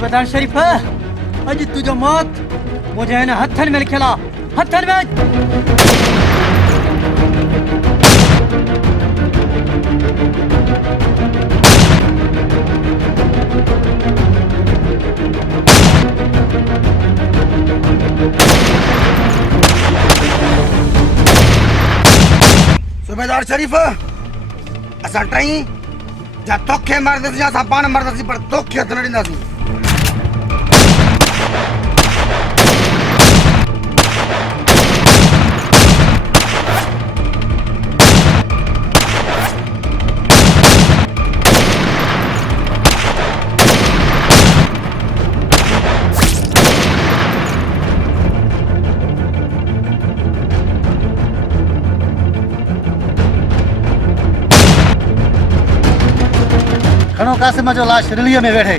सूबेदार शरीफ अज तुझो मौत मुझे इन हथन में लिखला हथन में सूबेदार शरीफ असा टई जा तोखे मरदसी या सापान मरदसी पर तोखे त न ॾींदासीं खनो कासिम जो लाश रिलीअ में वेठे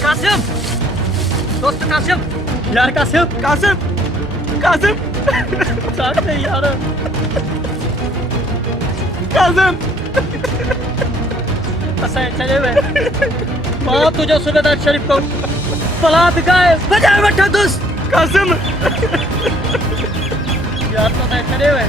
कासिम दोस्त कासिम यार कासिम कासिम कासिम साथ में यार कासिम असां चले वे मां तुझो सूबेदार शरीफ को पलात गाए बजाए वठो दोस्त कासिम यार तो मैं चले वे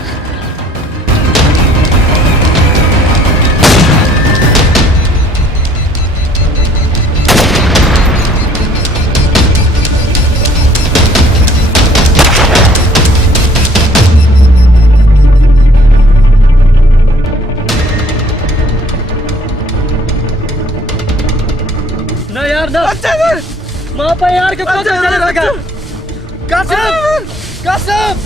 माँ पे यार के चले लगा कासिम कासिम